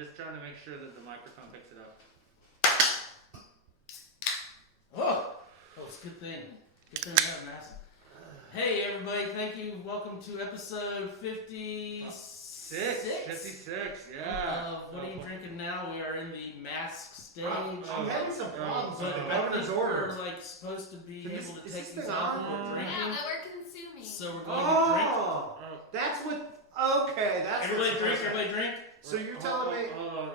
just trying to make sure that the microphone picks it up. Oh, it's a good thing. Good thing I have an ass. Hey everybody, thank you. Welcome to episode 56. 56, yeah. What are you drinking now? We are in the mask stage. I'm having some problems with But the governor's order. we're like supposed to be Is able to this take thing these off on? when we're drinking. Yeah, that we're consuming. So we're going to drink. Oh, that's what. Okay, that's Everybody what's drink, supposed to- everybody drink. So you're telling me, Hold on.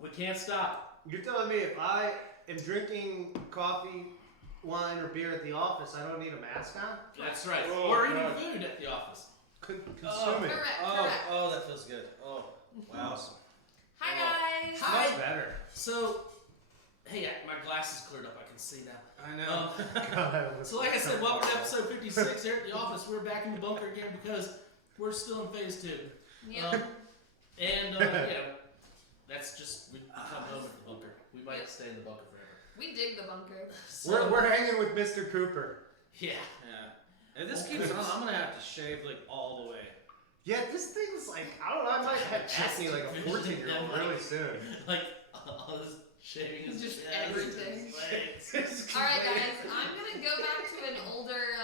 We can't stop. you're telling me if I am drinking coffee, wine, or beer at the office, I don't need a mask on? That's right. Oh, or eating God. food at the office. Consuming. Correct. Oh, that feels good. Oh, wow. Hi guys. Hi. Much better. So, hey, my glasses cleared up. I can see now. I know. God, So like I said, welcome to episode 56 here at the office. We're back in the bunker again because we're still in phase 2. Yep. That's just, we come home at the bunker. We might stay in the bunker forever. We dig the bunker. So, we're hanging with Mr. Cooper. yeah. If this keeps on, I'm gonna have to shave like all the way. Yeah, this thing's like, I don't know, I might have acne like a 14-year-old really soon. Like, all this shaving is Just yeah, everything. legs. Alright guys, I'm gonna go back to an older,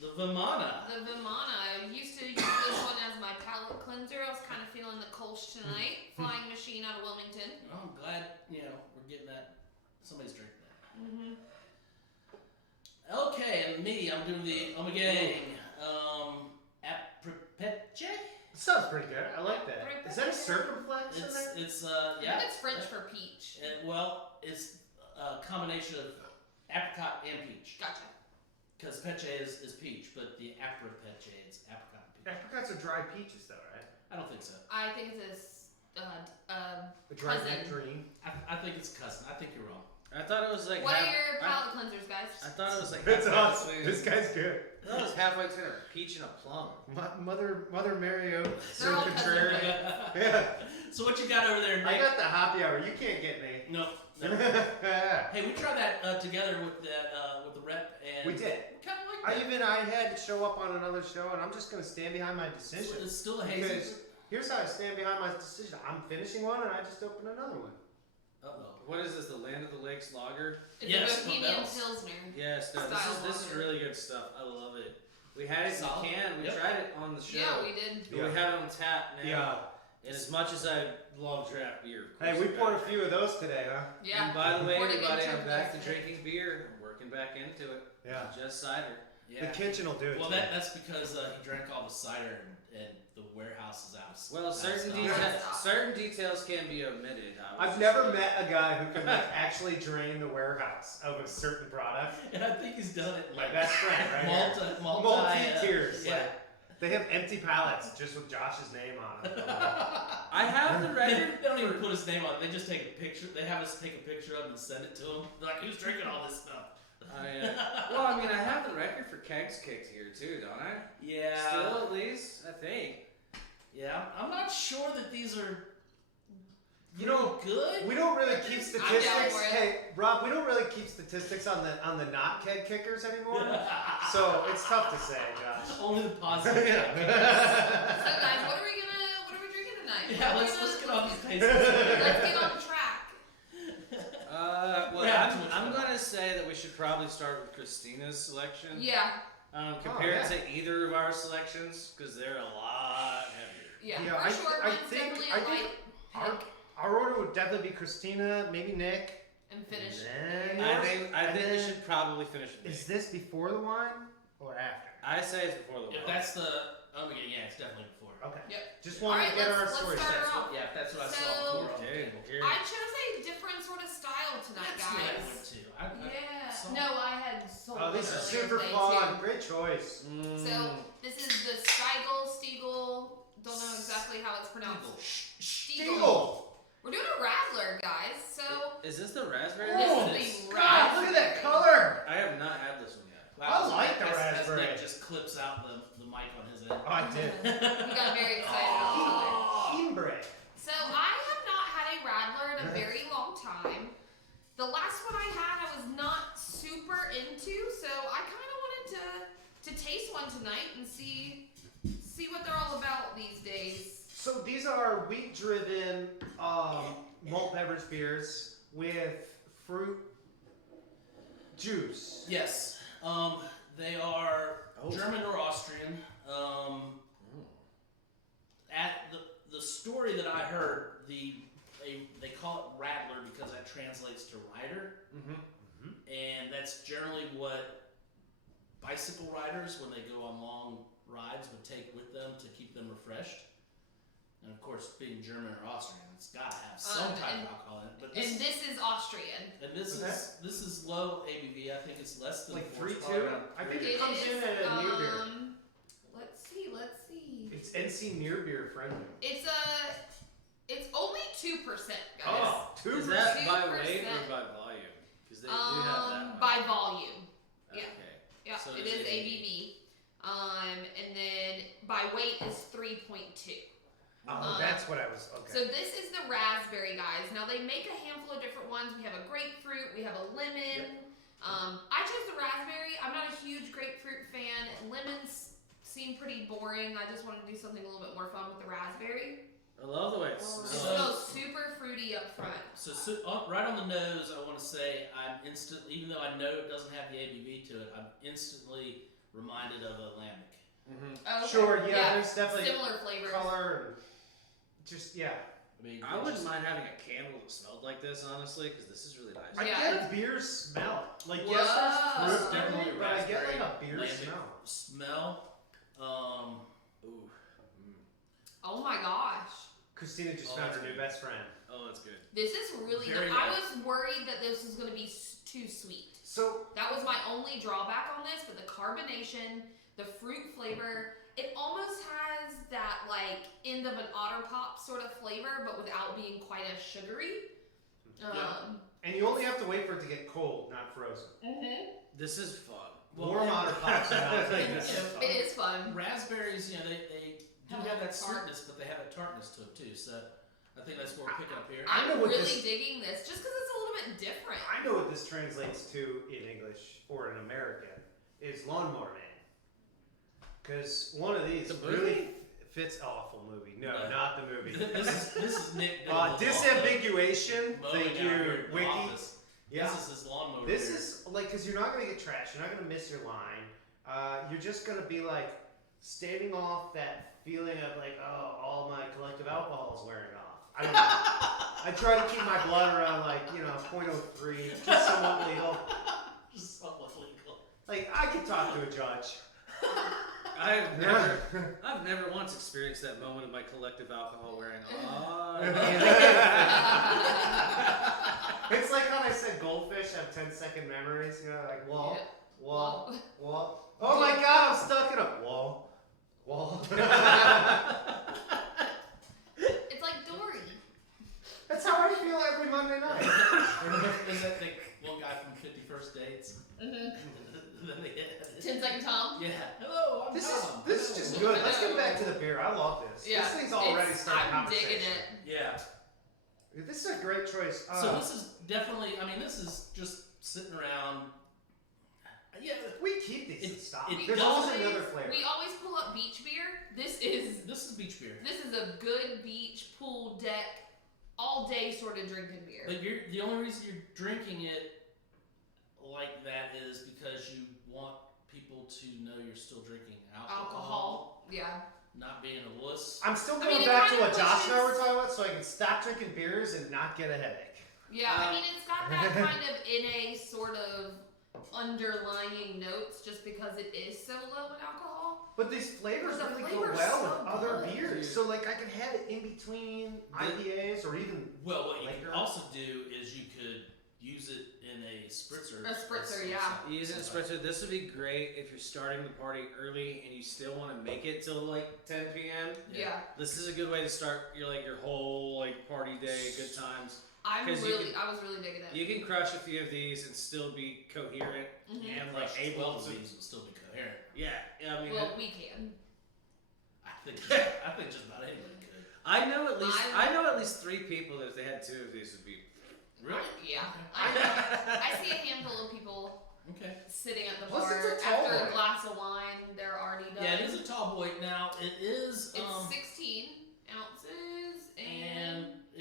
The Vimana. the Vimana. I used to use this one as my palate cleanser. I was kind of feeling the Kolsch tonight. Flying machine out of Wilmington. I'm glad, we're getting that. Somebody's drinking that. Mm-hmm. Okay, and me, I'm doing the Omegang. Apripeche? Sounds pretty good. I like that. Is that a circumflex in there? It's I yeah. think it's French for peach. Well, it's a combination of apricot and peach. Gotcha. Because peche is peach, but the apripeche is apricot and peach. Apricots are dry peaches, though, right? I don't think so. I think it's A dry Cousin. nectarine. I think it's cousin. I think you're wrong. I thought it was like. what are your palate cleansers, guys? I thought it was like. That's halfway awesome. between- This guy's good. I thought it was halfway between a peach and a plum. Mother Mary O. So They're all contrary. Yeah. So what you got over there, Nick? I got the happy hour. You can't get me. No. Hey, we tried that together with the rep, and We did. kind of like that. I had to show up on another show, and I'm just gonna stand behind my decision. It's still a hazy. Because here's how I stand behind my decision. I'm finishing one, and I just opened another one. Uh-oh. What is this? The Land of the Lakes Lager? It's Yes, a Bohemian Models. Pilsner. Yes, no, Style this is lager. really good stuff. I love it. We had it in Solid. a can. We Yep. tried it on the show. Yeah, we did. But we have it on tap now. Yeah. And as much as I love draft beer, of Hey, course we I poured a got it. few of those today, huh? Yeah. And by the way, Poured a good everybody, chunk I'm back to of those today. drinking beer. I'm working back into it. Yeah. Just cider. Yeah. The kitchen will do it. Well, too. that's because he drank all the cider and the warehouse is out. Well, certain out of details, stock. certain details can be omitted. I've never met a guy who can like, actually drain the warehouse of a certain product. And I think he's done it My like best friend, right? multi tiers. yeah. Like, they have empty pallets just with Josh's name on them. I have the They, record. they don't even put his name on it. They just take a picture. They have us take a picture of it and send it to him. They're like, who's drinking all this stuff? Well, I mean, I have the record for kegs kicked here too, don't I? Yeah. Still, at least, I think. Yeah. I'm not sure that these are. You know, good. we don't really keep I'm down statistics. for it. Hey, Rob, we don't really keep statistics on the not keg kickers anymore. So it's tough to say, Josh. Only the positive. Yeah. So guys, what are we drinking tonight? Yeah, What are we let's get gonna- off this pace. Let's get on track. Well, Yeah, too much I'm fun. gonna say that we should probably start with Christina's selection. Yeah. Compared yeah. to either of our selections, because they're a lot heavier. Yeah. Yeah, For sure, I mine's think- definitely I a think light pick Our order would definitely be Christina, maybe Nick. and finish. And I yours? think And we then- should probably finish with Is me. this before the wine or after? I say it's before the If wine. that's the. Oh, yeah, it's definitely before. Okay. Yep. Just wanted Alright, to get our let's story start set. her off. Yeah, if that's what I So- saw before. on the Okay, table. here. I chose a different sort of style tonight, That's what I guys. went to. Yeah. saw- No, I had sold Oh, this it is earlier super today, fun. too. Great choice. So this is the Stiegel. Don't know exactly how it's pronounced. Stiegel. We're doing a Radler, guys. So Is this the raspberry? this Oh, is the God, look at that color. I have not had this one yet. I like the as raspberry. Nick just clips out the mic on his end. Oh, I did. We got very excited about the color. Kimbre. So I have not had a Radler in a very long time. The last one I had, I was not super into, so I kind of wanted to taste one tonight and see what they're all about these days. So these are wheat-driven malt beverage beers with fruit juice. Yes. They are German or Austrian. At the story that I heard, they call it Radler because that translates to rider, and that's generally what bicycle riders, when they go on long rides, would take with them to keep them refreshed. And of course, being German or Austrian, it's got to have some type of alcohol in it. But And this is Austrian. and this is low ABV. I think it's less than Like 4. 3.2? I think it comes in at a near beer. Let's see. It's NC near beer friendly. It's only 2%, guys. Oh, 2%. Is that by weight 2%. or by volume? Because they do have that one. By volume. Yeah. Okay. Yeah, So it it's is ABV. And then by weight is 3.2. Oh, that's what I was. Okay. So this is the raspberry, guys. Now they make a handful of different ones. We have a grapefruit, we have a lemon. I chose the raspberry. I'm not a huge grapefruit fan. Lemons seem pretty boring. I just wanted to do something a little bit more fun with the raspberry. I love the way it It smells. smells super fruity up front. So right on the nose, I want to say I'm even though I know it doesn't have the ABV to it, I'm instantly reminded of a lambic. Oh, okay. Sure. Yeah, there's definitely similar flavors. color and just I mean, I wouldn't mind having a candle that smelled like this, honestly, because this is really nice. I Yeah. get a beer smell. Like Whoa. yes, there's fruit Definitely definitely, but I get like a raspberry, beer lambic smell. smell. Ooh. Oh my gosh. Christina just Oh, found that's her new good. best friend. Oh, that's good. This is really Very good. I nice. was worried that this was going to be too sweet. So That was my only drawback on this, but the carbonation, the fruit flavor, it almost has that like end of an Otter Pop sort of flavor, but without being quite as sugary. and you only have to wait for it to get cold, not frozen. This is fun. Warm Otter Pops are not like Yeah. this. It is fun. Raspberries, they do Have have a that tart. sweetness, but they have a tartness to it too. So I think that's what we're picking up here. I know I'm what really this- digging this just because it's a little bit different. I know what this translates to in English or in American is Lawnmower Man. Because one of these The really movie? fits. Awful movie. No, No. not the movie. This is Nick. doing the Disambiguation. lawn- Thank mowing out here you, in the Wiki. office. Yeah. This is his lawnmower. This here. is like, because you're not going to get trashed. You're not going to miss your line. You're just going to be like standing off that feeling of like, oh, all my collective alcohol is wearing off. I don't know. I try to keep my blood around like, 0.03, just somewhat legal. Just somewhat legal. Like, I could talk to a judge. I've never once experienced that moment of my collective alcohol wearing off. It's like how they said goldfish have 10-second memories, like wall, Yeah. wall, wall. Oh my god, I'm stuck in a wall, wall. It's like Dory. That's how I feel every Monday night. Is that the one guy from 51st Dates? Mm-hmm. Then they hit- 10 Second Tom. Yeah. Hello, I'm This Tom. is just good. Let's get back to the beer. I love this. Yeah, This thing's already starting I'm conversation. digging it. Yeah. This is a great choice. So this is definitely. I mean, this is just sitting around. Yeah. We keep these in stock. it There's does- always another flavor. We always pull up beach beer. This is beach beer. a good beach pool deck all day sort of drinking beer. But the only reason you're drinking it like that is because you want people to know you're still drinking Alcohol. Yeah. not being a wuss. I'm still I going mean, it back to kind what of Josh and I were pushes- talking about so I can stop drinking beers and not get a headache. Yeah, I mean, it's got that kind of NA sort of underlying notes just because it is so low in alcohol. But these flavors But the really flavor's go well so with other good. beers. So like I can have it in between IPAs or even Well, what you Later. could also do is you could use it in a spritzer. A spritzer, Or yeah. something. Use it in espresso. This would be great if you're starting the party early and you still want to make it till like 10 p.m. Yeah. This is a good way to start your whole party day, good times. I 'Cause was you really digging it. You can crush a few of these and still be coherent Mhm. and Crush able 12 to. of these would still be coherent. Yeah, I mean, Well, we can. I think just about anybody could. I know at least 3 people that if they had 2 of these would be. Yeah. Okay. I see a handful of people Okay. sitting at the Plus, bar it's a tall after boy. a glass of wine. They're already done. Yeah, it is a tall boy. Now it is. It's 16 ounces.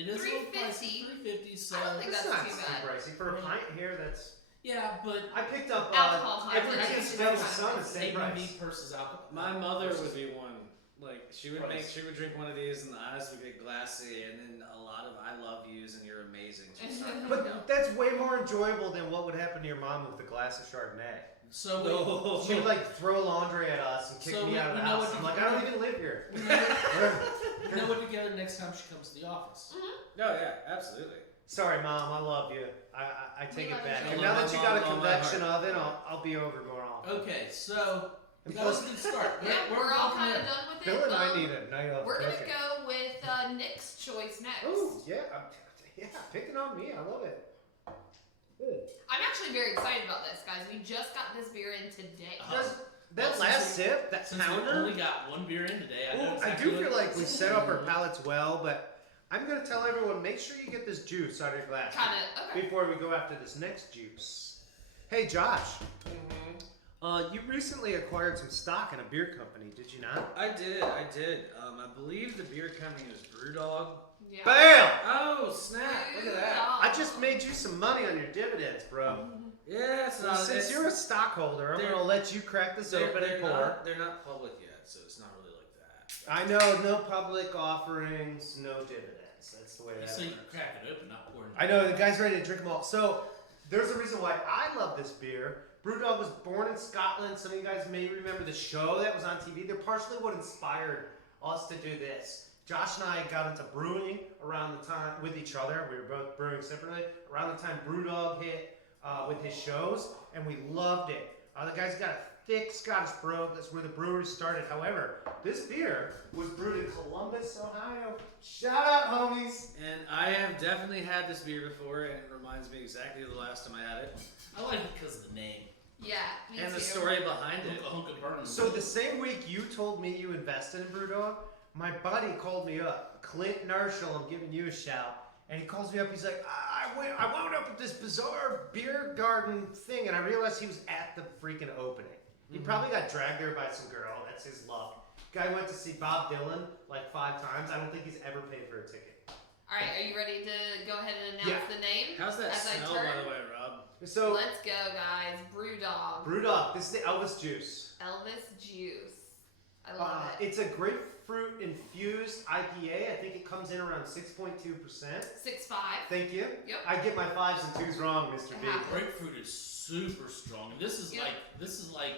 It is a little pricey. $3.50. $3.50. So I don't think That's that's not too too bad. pricey for a pint here. That's yeah, but I picked up. Alcohol I content can is smell the kind of sun at the same ABV price. versus alcohol. My mother versus- would be one. Like she would Price. she would drink one of these, and the eyes would get glassy, and then a lot of "I love yous" and "You're amazing." She'd start coming out. But that's way more enjoyable than what would happen to your mom with a glass of Chardonnay. So No. She would like throw laundry at us and kick So me out of we the know house. what I'm to like, do. I don't even live here. we know what together next time she comes to the office. No, yeah, absolutely. Sorry, Mom, I love you. I take We it love back. you. And I now love that you my got a mom with all my convection oven, I'll be over more often. Okay, so And that was a plus, good start. Yeah, we're all kind of done with Bill it. and I need a night off We're gonna cooking. go with Nick's choice next. Ooh, yeah, picking on me. I love it. I'm actually very excited about this, guys. We just got this beer in today. That Well, last since sip, that Since we pounder. only got one beer in today, I know Ooh, I exactly do what feel it like is. we set up our palates well, but I'm gonna tell everyone, make sure you get this juice out of your glass Kind of okay. before we go after this next juice. Hey, Josh. You recently acquired some stock in a beer company, did you not? I did. I believe the beer company was BrewDog. Yeah. Bam! Oh snap! Look at that. I just made you some money on your dividends, bro. Yeah, it's Well, not. since it's, you're a stockholder, I'm they're- gonna let you crack this they're, open and pour. they're not public yet, so it's not really like that. I know, no public offerings, no dividends. That's the way that So you works. can crack it open, not pour it. I know, the guy's ready to drink them all. So, there's a reason why I love this beer. Brewdog was born in Scotland. Some of you guys may remember the show that was on TV. They're partially what inspired us to do this. Josh and I got into brewing around the time with each other. We were both brewing separately. Around the time Brewdog hit with his shows, and we loved it. The guy's got a thick Scottish brogue. That's where the brewery started. However, this beer was brewed in Columbus, Ohio. Shout out, homies. And I have definitely had this beer before, and it reminds me exactly of the last time I had it, I like it because of the name. Yeah, me and too. the story behind it. Hunka Burn. So the same week you told me you invested in Brewdog, my buddy called me up. Clint Narshall, I'm giving you a shout. And he calls me up, he's like, I wound up at this bizarre beer garden thing, and I realized he was at the freaking opening. He probably got dragged there by some girl, that's his luck. Guy went to see Bob Dylan like 5 times. I don't think he's ever paid for a ticket. All right, are you ready to go ahead and announce Yeah. the name? How's that As I smell, turn? by the way, Rob? So, Let's go, guys. Brewdog. Brewdog, this is the Elvis juice. Elvis Juice. I love it. It's a grapefruit infused IPA. I think it comes in around 6.2%. 6.5. Thank you. Yep. I get my 5s and 2s wrong, Mr. B. Yeah. grapefruit is super strong, and this is Yep. like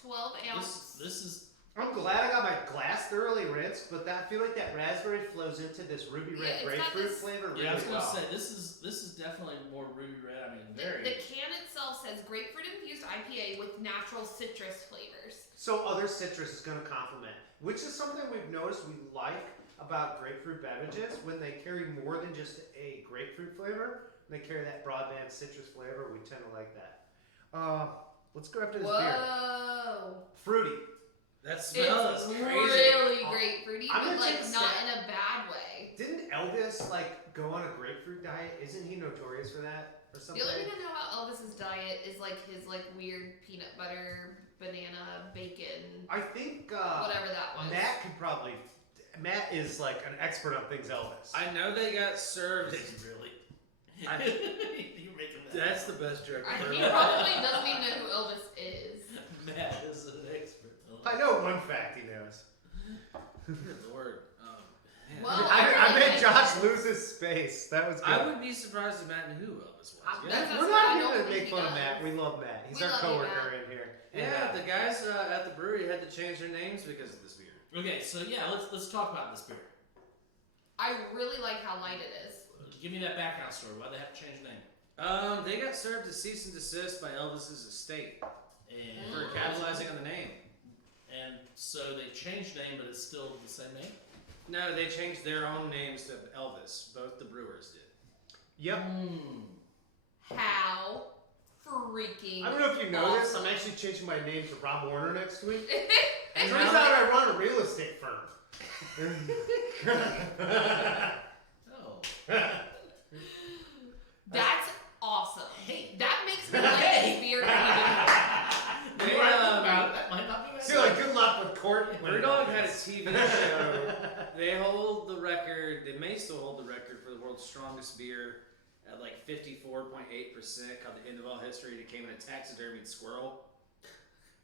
12 ounce. this is I'm glad I got my glass thoroughly rinsed, but I feel like that raspberry flows into this ruby red Yeah, it's got grapefruit this- flavor really yeah. I was gonna well. say this is definitely more ruby red. I mean, The very. can itself says grapefruit infused IPA with natural citrus flavors. So other citrus is going to complement, which is something we've noticed we like about grapefruit beverages. When they carry more than just a grapefruit flavor, when they carry that broadband citrus flavor, we tend to like that. Let's go after this beer. Whoa. Fruity. That smell It's is crazy. really grapefruity, I'm but gonna like take a not stab. in a bad way. Didn't Elvis like go on a grapefruit diet? Isn't he notorious for that or The something? only thing I know about Elvis's diet is like his like weird peanut butter, banana, bacon, I think whatever that was. Matt could probably. Matt is like an expert on things Elvis. I know they got served. really. I- You're making that. That's the best joke I've He heard. probably doesn't even know who Elvis is. Matt is an expert. I know one fact he knows. Good lord. Man. Well, I really made like Josh it. lose his space. That was good. I would be surprised if Matt knew who Elvis was. I'm- Yeah, that's- We're I not don't here to think make he fun of does. Matt. We love Matt. He's We our love you, coworker Matt. in here. yeah, the guys at the brewery had to change their names because of this beer. Okay, so yeah, let's talk about this beer. I really like how light it is. Give me that background story. Why they have to change the name? They got served a cease and desist by Elvis's estate And for capitalizing on the name. And so they changed name, but it's still the same name. No, they changed their own names to Elvis. Both the brewers did. Yep. How freaking I don't know if you know this. I'm awesome. actually changing my name to Rob Warner next week. And Turns now- out I run a real estate firm. Oh. That's awesome. Hey. That makes me like this beer even more. They, You're right about it. That might not be See, like, good luck with court. Brewdog had a TV show. They hold the record may still hold the record for the world's strongest beer at like 54.8%, called the End of All History. And it came in a taxidermied squirrel.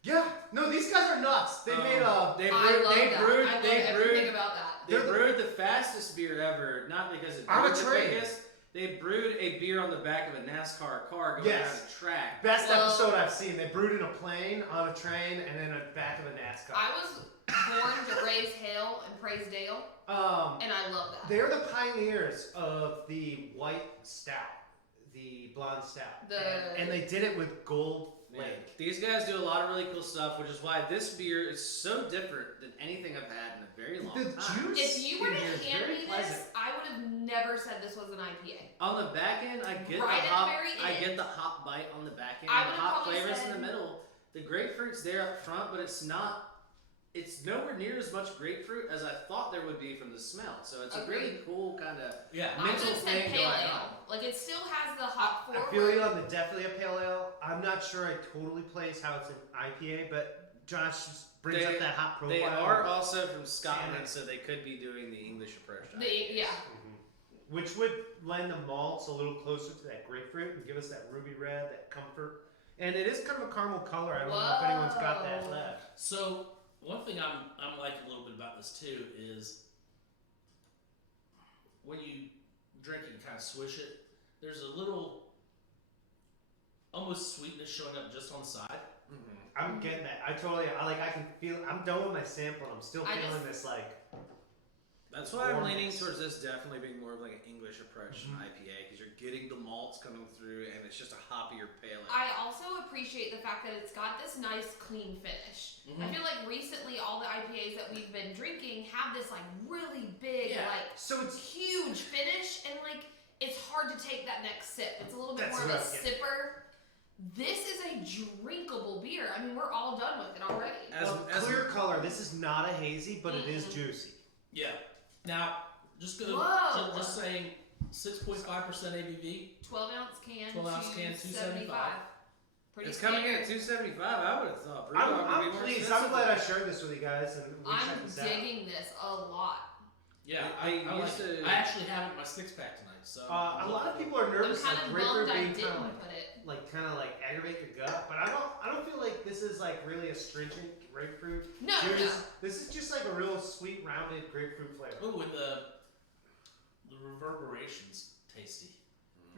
Yeah. No, these guys are nuts. They made They I brewed. love They that. brewed. I love They everything brewed. about that. They brewed the fastest beer ever, not because it On a brewed the train. biggest. They brewed a beer on the back of a NASCAR car going Yes. around a track. Best Well- episode I've seen. They brewed in a plane, on a train, and in the back of a NASCAR. I was born to raise hail and praise Dale, and I love that. They're the pioneers of the white stout, the blonde stout, and they did it with Gold Yeah. Lake. These guys do a lot of really cool stuff, which is why this beer is so different than anything I've had in a very long The time. juice If you were in to here is hand very me pleasant. this, I would have never said this was an IPA. On the back end, I get Right the at hop. the very I end. get the hop bite on the back end. I The would've hop probably flavors in said- the middle. The grapefruit's there up front, but it's not. It's nowhere near as much grapefruit as I thought there would be from the smell. So it's a really Agreed. cool kind of Yeah. I would mental have said thing pale going ale. on. Like it still has the hop I forward. feel you on the definitely a pale ale. I'm not sure I totally place how it's an IPA, but Josh just brings up that hot profile. They are also from Scotland, Salmon. so they could be doing the English approach. Yeah. Mhm. Which would lend the malts a little closer to that grapefruit and give us that ruby red, that comfort. And it is kind of a caramel color. I don't know if anyone's got that Whoa. left. So one thing I'm like a little bit about this too is when you drink it and kind of swish it, there's a little almost sweetness showing up just on the side. I'm getting that. I can feel. I'm done with my sample. And I'm still I feeling just- this like. That's why I'm leaning Warmness. towards this definitely being more of like an English approach than IPA, because you're getting the malts coming through, and it's just a hoppier pale ale. I also appreciate the fact that it's got this nice clean finish. I feel like recently all the IPAs that we've been drinking have this like really big, Yeah. like So it's huge finish, and like it's hard to take that next sip. It's a little bit That's more of what a I was getting sipper. This is a drinkable beer. I mean, we're all done with it already. As clear color. This is not a hazy, but it is juicy. Yeah. Now, just go. Whoa. Just saying, 6.5% ABV. 12-ounce can. 12-ounce can, 275. Pretty it's coming in standard. at 275. I would have thought Brewdog would be I'm more pleased. expensive. I'm glad I shared this with you guys and we checked I'm this out. digging this a lot. Yeah, I I used like it. to- I actually have it in my 6-pack tonight. So A lot of people are I'm nervous kind like of grapefruit bummed I being didn't put it. kind of like aggravate your gut, but I don't feel like this is like really a stringent grapefruit No, juice. no. This is just like a real sweet rounded grapefruit flavor. Ooh, and the reverberations tasty.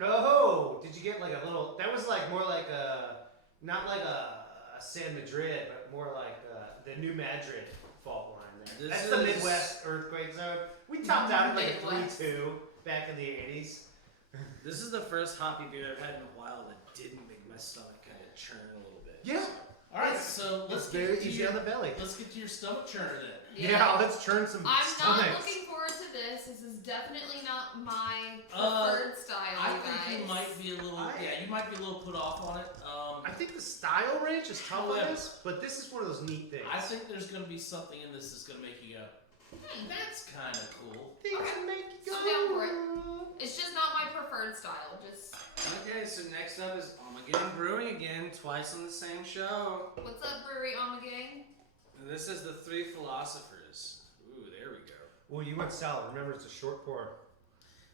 Oh, did you get like a little? That was like more like a not like a San Madrid, but more like the New Madrid fault line there. This That's the is- Midwest earthquake zone. We topped out at like a Midwest. 3-2 back in the 80s. This is the first hoppy beer I've had in a while that didn't make my stomach kind of churn a little bit. Yeah. All right, so let's It's get very to easy your, on the belly. let's get to your stomach churner then. Yeah, let's churn some I'm stomachs. not looking forward to this. This is definitely not my preferred style, I you think guys. you might be a little. You might be a little put off on it. I think the style range is tough on However- this, but this is one of those neat things. I think there's going to be something in this that's going to make you go, that's kind of cool. Things Okay. that make you I'm down for it. It's just not my preferred style. Just Okay, so next up is Armageddon Brewing again, twice on the same show. what's up, Brewery Armageddon? And this is the Three Philosophers. Ooh, there we go. Well, you went salad. Remember, it's a short pour.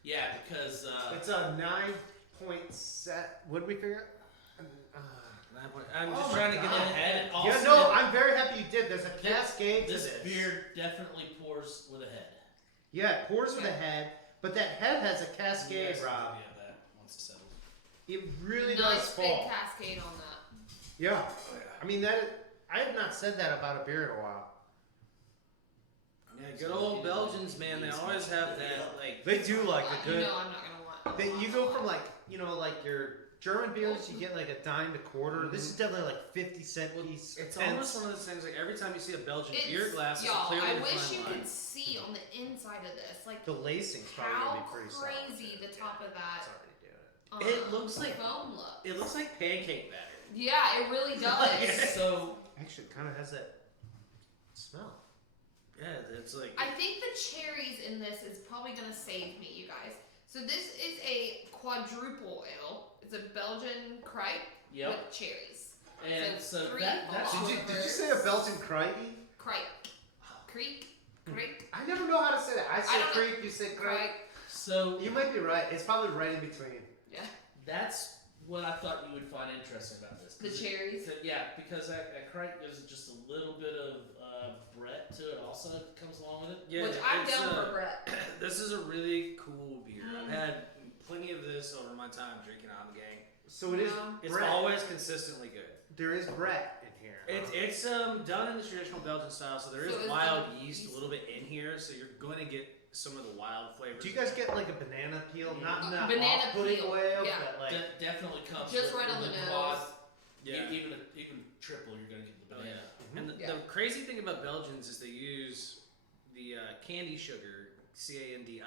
Yeah, because It's a 9.7. What did we figure? I'm Oh just my trying to get God. ahead. And also, Yeah, no, I'm very happy you did. There's a cascade to this this. beer definitely pours with a head. Yeah, it pours with a head, but that head has a cascade, Yes, Rob. Yeah, that once it's settled. It really Nice does big fall. cascade on that. Yeah. Oh, yeah. I mean, I have not said that about a beer in a while. Yeah, good old Belgians, man. They always have that, like. They do like a You good. know I'm not gonna want. They, you go from like, like your German beers, you get like a dime to quarter. This is definitely like 50-cent piece. It's pence. almost one of those things like every time you see a Belgian It's, beer glass, it's y'all, clearly I a wish fine you line. could see on the inside of this, like The lacing's probably how gonna be pretty solid. crazy the top of that It's already doing it. It looks like- foam look. It looks like pancake batter. Yeah, it really does. So Actually, it kind of has that smell. Yeah, it's like. I think the cherries in this is probably gonna save me, you guys. So this is a quadruple ale. It's a Belgian Kriek yep, with cherries. and So so three that's philosophy- Did you say a Belgian Craigie? Kriek. Creek? I never know how to say that. I say don't know. creek, you say creek. Kriek. So You might be right. It's probably right in between. that's what I thought you would find interesting about this. The cherries. Yeah, because that Crate gives just a little bit of Brett to it. Also comes along with it. Yeah, Which I'm it's, down for Brett. This is a really cool beer. I've had plenty of this over my time drinking Ommegang. So it is. It's Brett. always consistently good. There is Brett in here. It's done in the traditional Belgian style, so there is So is wild the yeast yeast- a little bit in here, so you're going to get some of the wild flavors. Do you guys get like a banana peel? Not in that Banana off-putting peel, way, yeah. but like. Definitely comes Just with right on the quad. nose. Yeah. Even triple, you're gonna get the banana. And Yeah. the crazy thing about Belgians is they use the candy sugar, CANDI,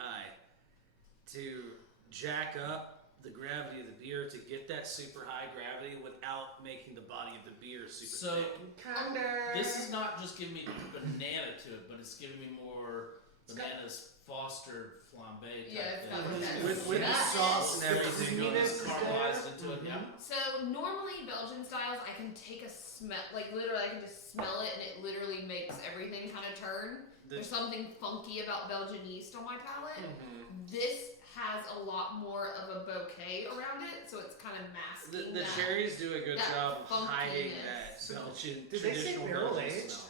to jack up the gravity of the beer to get that super high gravity without making the body of the beer super So thick. Kinda. this is not just giving me banana to it, but it's giving me more It's got- bananas Foster flambe. Yeah, it's got thing. that- With the that sauce and The everything going creaminess is caramelized there. into it. Yeah. So normally Belgian styles, I can take a smell, like literally, I can just smell it, and it literally makes everything kind of turn. There's something funky about Belgian yeast on my palate. Mhm. This has a lot more of a bouquet around it, so it's kind of The masking that. cherries do a good that job of hiding funkiness. that So, Belgian did they say traditional barrel Belgian aged? smell.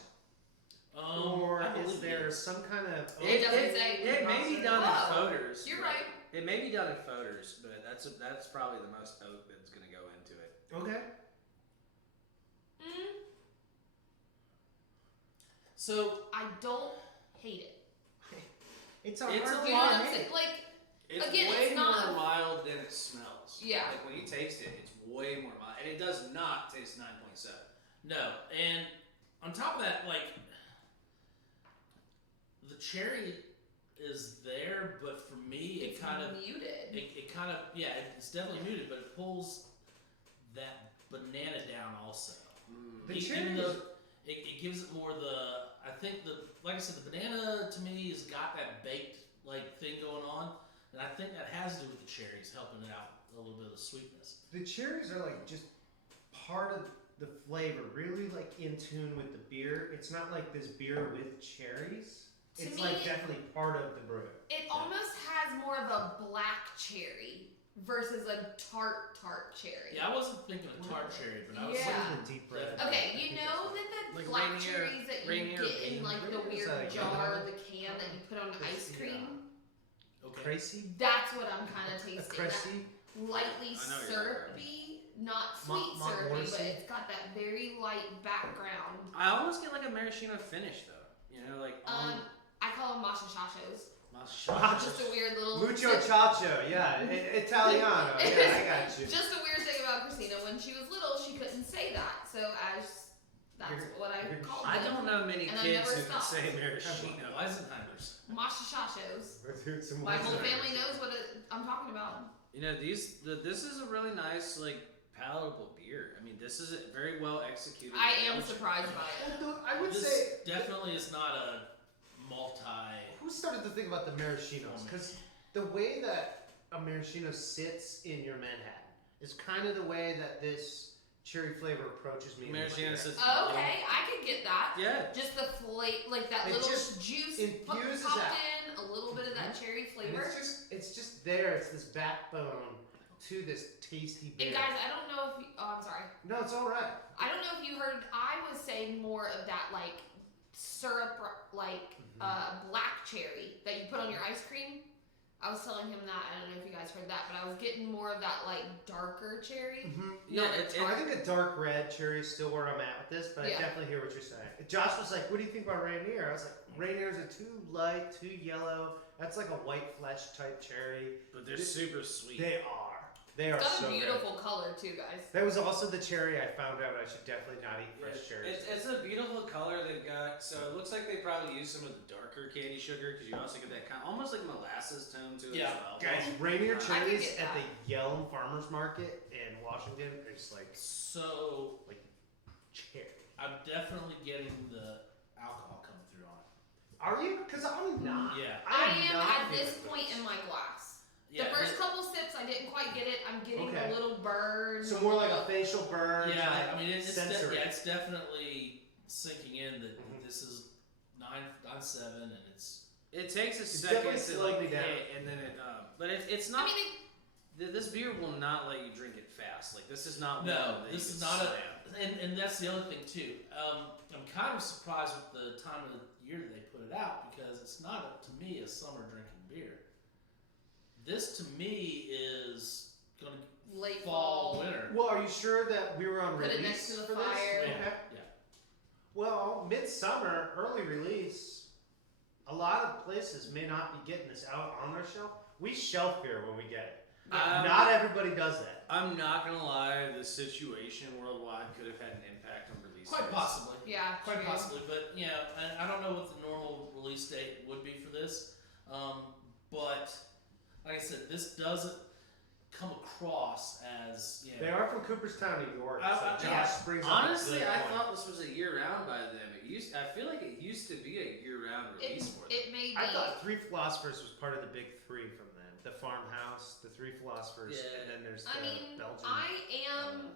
Or I is believe there it. some kind of? It doesn't say. It may be done Whoa. in foeders. You're but- right. It may be done in foeders, but that's probably the most oak that's going to go into it. Okay. Mm, So I don't hate it. It's a It's hard a Do you know lot. what I'm saying? Like, It's Again, way it's not more a- mild than it smells. Yeah. Like when you taste it, it's way more mild, and it does not taste 9.7. no, and on top of that, like the cherry is there, but for me, it's it kind of muted. it kind of it's definitely muted, but it pulls that banana down also. The Even cherries- though it gives it more the I think like I said, the banana to me has got that baked like thing going on, and I think that has to do with the cherries helping it out a little bit of the sweetness. The cherries are like just part of the flavor, really like in tune with the beer. It's not like this beer with cherries. To It's me, like definitely part of the brew. It almost has more of a black cherry versus a tart cherry. Yeah, I wasn't thinking of tart cherry, but I was Yeah. thinking What is the deep red? Okay, I you think know that's that the Like black Rainier- cherries that you Rainier get in bean. like the What is weird that? jar, the can that you put on ice Cressy, cream. okay. Crazy? That's what I'm kind of A tasting. That Cressy? lightly I know you're syrupy, not sweet Mont- syrupy, but Montmorency? it's got that very light background. I almost get like a maraschino finish though. You know, like I call them machachachos. Machachos. Just a weird little. Mucho chacho, yeah. Italiano, yeah, I got you. Just a weird thing about Christina. When she was little, she couldn't say that, so that's You're- what I you're- called I them. don't know many And I kids never who can stopped. say maraschino. Weisenheimers. Machachachos. Let's hear some My more. whole family knows what I'm talking about. You know, this is a really nice, like, palatable beer. I mean, this is a very well executed. I am Belgian. surprised by it. Well, dude, I would This say, definitely is not a multi. who started to think about the maraschinos? Because the way that a maraschino sits in your Manhattan is kind of the way that this cherry flavor approaches me. in my Maraschino beer. sits. Okay, I could get that. Yeah. Just the like that It little just juice infuses popped out. in, a little bit of that cherry And flavor. it's just there. It's this backbone to this tasty beer. And guys, I don't know if I'm sorry. No, it's all right. I don't know if you heard. I was saying more of that like syrup, like black cherry that you put on your ice cream. I was telling him that. I don't know if you guys heard that, but I was getting more of that like darker cherry. Yeah, Not a it- I think a dark red cherry is still where I'm at with this, but I Yeah. definitely hear what you're saying. Josh was like, "What do you think about Rainier?" I was like, "Rainiers are too light, too yellow. That's like a white flesh type cherry." But they're super sweet. They are. They are It's got so a good. beautiful color too, guys. That was also the cherry I found out I should definitely not eat fresh cherries. It's a beautiful color they've got. So it looks like they probably use some of the darker candy sugar because you also get that kind, almost like molasses tone to it Yeah. as well. Guys, Rainier I could cherries get at that. the Yelm Farmers Market in Washington is like So cherry. I'm definitely getting the alcohol coming through on Are you? Because I'm not. it. Yeah. I I'm am not at feeling this point in my glass. Yeah. The first couple sips, I didn't quite get it. I'm getting Okay. a little burn. So more like a facial burn. Yeah, like I mean it's sensory. it's definitely sinking in that Mhm. this is 9.7 and it's It takes a It's second definitely to slowed like me down. hit, and then it. But it's I not. mean, This beer will not let you drink it fast. Like this is not. No, one that this you is can not slam. and that's the other thing too. I'm kind of surprised with the time of the year that they put it out because it's not to me a summer drinking beer. This to me is gonna late fall fall. winter. Well, are you sure that we were on Put it release next to the for fire. this? Yeah, Okay. yeah. Well, midsummer, early release. A lot of places may not be getting this out on their shelf. We shelf beer when we get it. Not everybody does that. I'm not gonna lie. The situation worldwide could have had an impact on release. Quite dates. possibly. Yeah, Quite true. possibly, but you know, I don't know what the normal release date would be for this. But like I said, this doesn't come across as you know. They are from Cooperstown, New York. I- So yeah. Josh brings up a Honestly, good I point. thought this was a year round by them. I feel like it used to be a year round release for them. It may be. I thought Three Philosophers was part of the big three from them. The Farmhouse, the Three Philosophers, Yeah. and then there's the I mean, Belgian.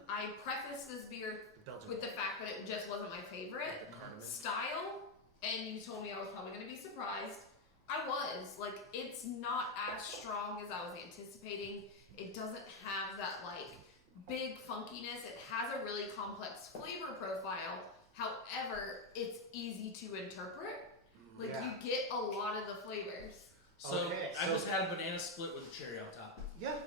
I preface this beer Belgian with the fact that it just wasn't my favorite the cardamom. style, and you told me I was probably going to be surprised. I was. Like, it's not as strong as I was anticipating. It doesn't have that, like, big funkiness. It has a really complex flavor profile. However, it's easy to interpret. Like, Yeah. you get a lot of the flavors. So Okay, I so- just had a banana split with a cherry on top. Yeah.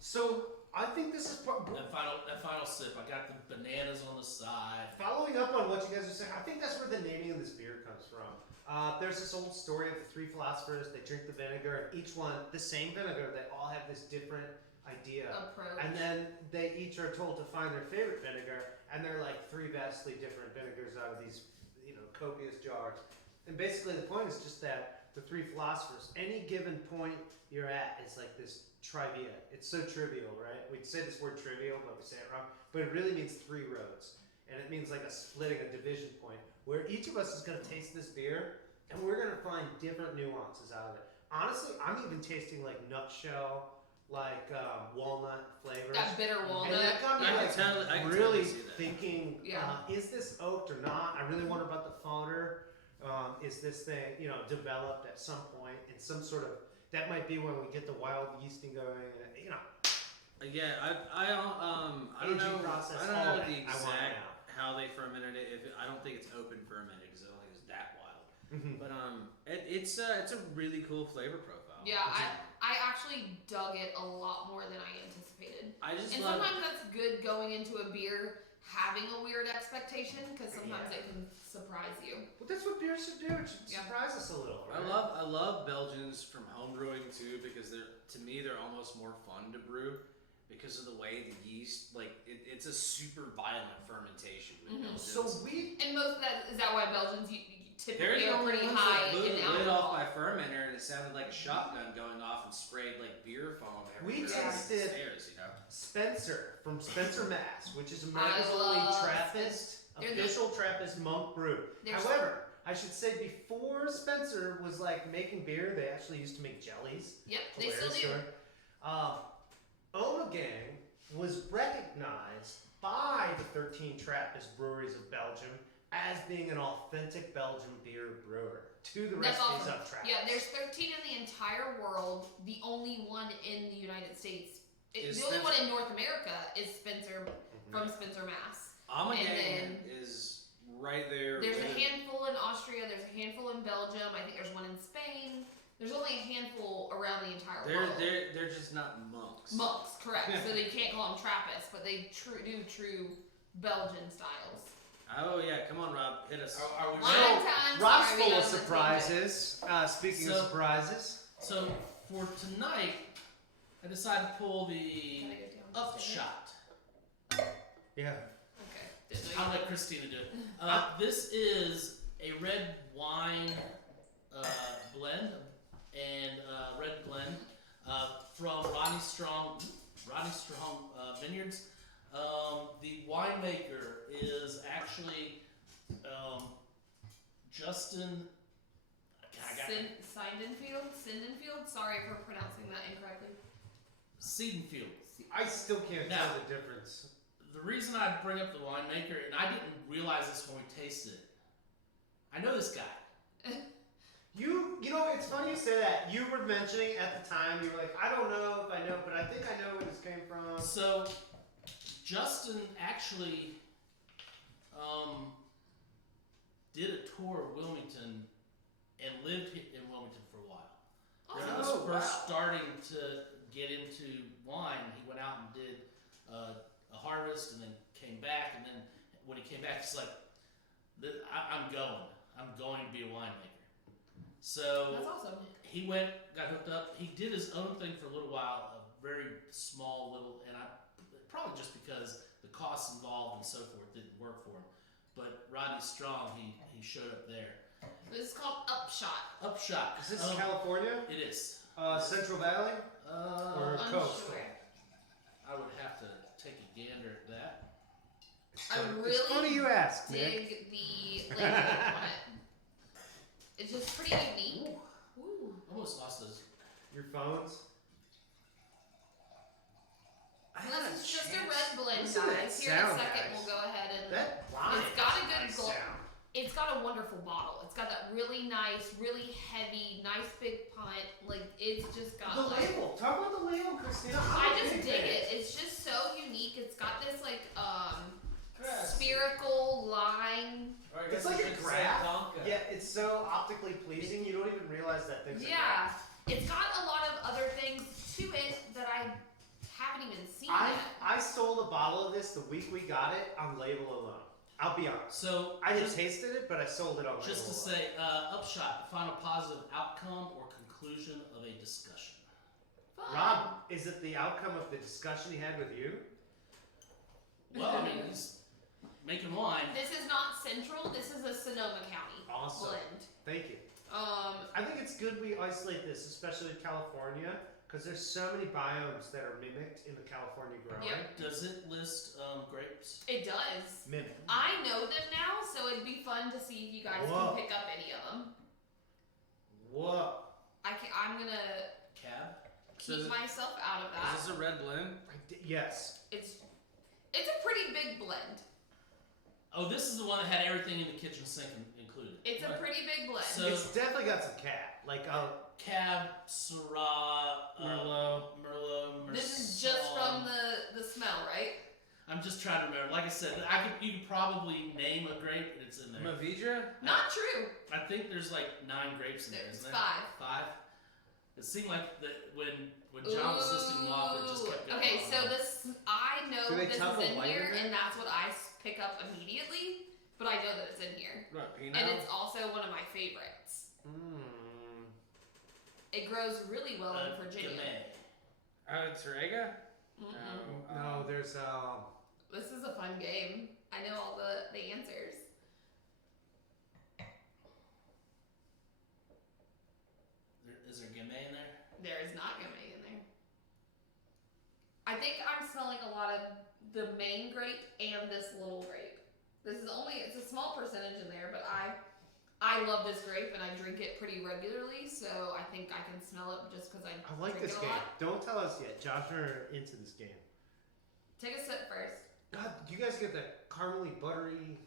So I think this is That final sip, I got the bananas on the side. following up on what you guys are saying. I think that's where the naming of this beer comes from. There's this old story of the Three Philosophers. They drink the vinegar, and each one the same vinegar. They all have this different idea. Approach. And then they each are told to find their favorite vinegar, and they're like three vastly different vinegars out of these, copious jars. And basically, the point is just that the Three Philosophers, any given point you're at, is like this trivia. It's so trivial, right? We'd say this word trivial, but we say it wrong. But it really means three roads, and it means like a splitting, a division point, where each of us is going to taste this beer, and we're going to find different nuances out of it. Honestly, I'm even tasting like nutshell, like walnut flavors. That bitter walnut. And that got me I can like totally really see that. thinking, Yeah. is this oaked or not? I really wonder about the founder. Is this thing, developed at some point in some sort of, that might be when we get the wild yeasting going, Yeah, I don't Aging know. process, I don't all know that. the I want it exact now. how they fermented it. I don't think it's open fermented because I don't think it's that wild. Mhm. But it's a really cool flavor profile. Yeah, I actually dug it a lot more than I anticipated. I just And love. sometimes that's good going into a beer having a weird expectation because sometimes it can surprise you. Well, that's what beer should do. It should Yeah. surprise us a little. Right? I love Belgians from home brewing too because to me they're almost more fun to brew because of the way the yeast it's a super violent fermentation with Mhm. Belgians. So we, And most of that is that why Belgians you There's typically are only pretty ones high that blew in the lid off alcohol. my fermenter and it sounded like a shotgun going off and sprayed like beer foam everywhere. We on the tasted- stairs, Spencer from Spencer, Mass, which is America's I only love Trappist, They're the- official Trappist monk brew. There's- However, I should say before Spencer was like making beer, they actually used to make jellies. Yep, they still Hilarious do. story. Omegang was recognized by the 13 Trappist breweries of Belgium as being an authentic Belgian beer brewer to the That's recipes awesome. of Trappist. Yeah, there's 13 in the entire world. The only one in the United States, Is the only one Spencer- in North America is Spencer Mhm. from Spencer, Mass. Amagang And is right there. There's a with- handful in Austria. There's a handful in Belgium. I think there's one in Spain. There's only a handful around the entire world. They're just not monks. Monks, correct. So they can't call them Trappists, but they do true Belgian styles. Oh yeah, come on, Rob, hit us. Are we Line ready? time. Rob's Sorry, we full got of on the surprises. Speaking So- of surprises, So for tonight, I decided to pull tangent. the Can I go down? upshot. yeah. Okay. Didn't know I'll you- let Christina do it. This is a red wine blend and red blend from Rodney Strong Vineyards. The winemaker is actually Justin. I got Sindenfield? Sorry for pronouncing that incorrectly. Seidenfield. I still can't Now- tell the difference. The reason I bring up the winemaker, and I didn't realize this when we tasted it. I know this guy. You know, it's funny you say that. You were mentioning at the time, you were like, I don't know if I know, but I think I know where this came from. So, Justin actually did a tour of Wilmington and lived in Wilmington for a while. When he was Oh, first wow. starting to get into wine, he went out and did a harvest and then came back. And then when he came back, he's like, I'm going to be a winemaker. So That's awesome. he went, got hooked up. He did his own thing for a little while, a very small little, and probably just because the costs involved and so forth didn't work for him. But Rodney Strong, he showed up there. This is called Upshot. Upshot. Is this California? It is. Central Valley? Or coast? Unsure. I would have to take a gander at that. I It's funny really you ask, Nick. dig the label on it. It's just pretty unique. Ooh. Almost lost those. Your phones? This is just a red blend, Listen to that guys. Here in a sound, second, guys. we'll go ahead and. That line It's got has a good nice gold- sound. It's got a wonderful bottle. It's got that really nice, really heavy, nice big punt. Like it's just got The like. label. Talk about the label, Christina. I I'm a just big dig fan. it. It's just so unique. It's got this like spherical line. Or I It's guess I like a should say graph. Tonka. Yeah, it's so optically pleasing, you don't even realize that thing's a Yeah, it's got a lot of other things to it that I haven't even seen graph. yet. I sold a bottle of this the week we got it on label alone. I'll be honest. So I just, just tasted it, but I sold it on label just to alone. say, Upshot, the final positive outcome or conclusion of a discussion. Fun. Rob, is it the outcome of the discussion he had with you? Well, I mean, he's making wine. This is not Central. This is a Sonoma County Awesome. blend. Thank you. I think it's good we isolate this, especially in California, because there's so many biomes that are mimicked in the California growing. Yep. Does it list grapes? It does. Mimic. I know them now, so it'd be fun to see if you guys Whoa. can pick up any of them. Whoa. I'm gonna Cab? So keep is it- myself out of that. Is this a red blend? Yes. It's a pretty big blend. Oh, this is the one that had everything in the kitchen sink included. It's a Right. pretty big blend. So- It's definitely got some cat. Like, Cab, Syrah, Merlot, this is just Mersault. from the smell, right? I'm just trying to remember. Like I said, you could probably name a grape and it's in there. Mavidra? Not true. I think there's like 9 grapes in there, It's isn't there? 5. 5? It seemed like that when John was listing them off, it just kept going Okay, on. so this I know Do they this is tuck a in white here, in there? and that's what I pick up immediately. But I know that it's in here, What, Pinot? and it's also one of my favorites. It grows really well in Virginia. Gamay. Torrega? Mm-mm. no, there's, This is a fun game. I know all the answers. Is there Gamay in there? There is not Gamay in there. I think I'm smelling a lot of the main grape and this little grape. It's a small percentage in there, but I love this grape and I drink it pretty regularly, so I think I can smell it just because I like drink this it a game. lot. Don't tell us yet. Josh and I are into this game. Take a sip first. God, you guys get that caramely buttery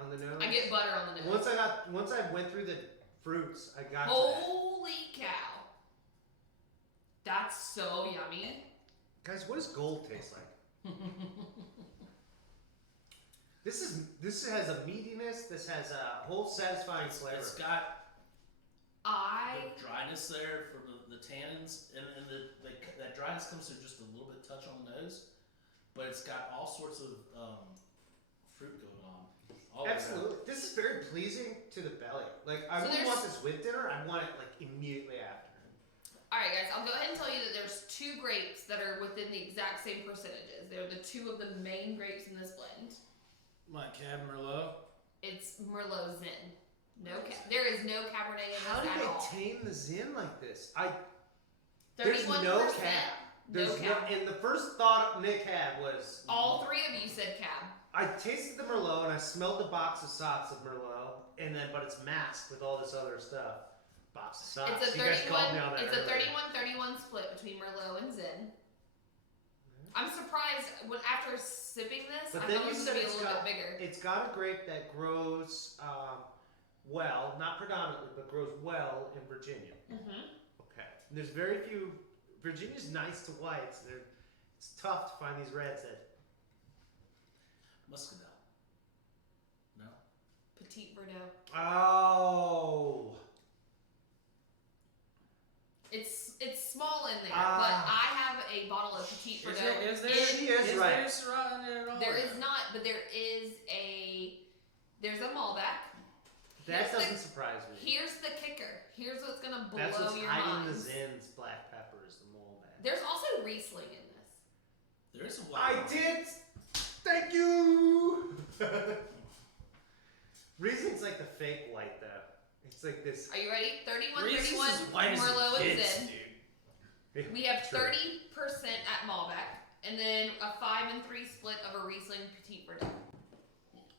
on the nose? I get butter on the nose. Once I went through the fruits, I got to that. Holy cow. That's so yummy. Guys, what does gold taste like? This has a meatiness. This has a whole satisfying flavor. It's got I the dryness there from the tannins, and that dryness comes through just a little bit touch on the nose, but it's got all sorts of fruit going on. All the way around. Absolutely, this is very pleasing to the belly. Like I So wouldn't there's- want this with dinner. I want it like immediately after. Alright guys, I'll go ahead and tell you that there's 2 grapes that are within the exact same percentages. They're the 2 of the main grapes in this blend. My Cab Merlot? It's Merlot Zin. There is no Cabernet in How this did at all. they tame the Zin like this? There's 31%. no cap. There's no cap. and the first thought Nick had was All 3 of you said cab. I tasted the Merlot and I smelled the box of sots of Merlot, but it's masked with all this other stuff. Box of sots. It's a You guys called 31. me on that It's a earlier. 31-31 split between Merlot and Zin. I'm surprised after sipping this, But I then thought you it was said gonna be a it's little got bit bigger. It's got a grape that grows well, not predominantly, but grows well in Virginia. Mm-hmm. Okay. And there's very few. Virginia's nice to whites. It's tough to find these reds that. Muscadel. No. Petit Verdot. Oh. It's small in there, Ah. but I have a bottle of Petit Verdot. Is there? She is right. there Syrah in there at all? There or is no? not, but there's a Malbec. That Here's the- doesn't surprise me. Here's the kicker. Here's what's gonna blow That's what's your hiding mind. the Zen's black peppers, the Malbec. There's also Riesling in this. There is a I white. did. Thank you. Riesling's like the fake white though. It's like this. Are you ready? 31, Reese's 31, is white as Merlot it and gets, Zen. dude. We have True. 30% at Malbec, and then a 5 and 3 split of a Riesling Petit Verdot.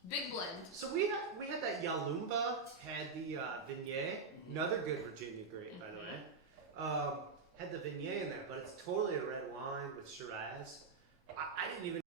Big blend. So we had that Yalumba, had the Viognier, another good Virginia grape by the way. Had the Viognier in there, but it's totally a red wine with Shiraz. I didn't even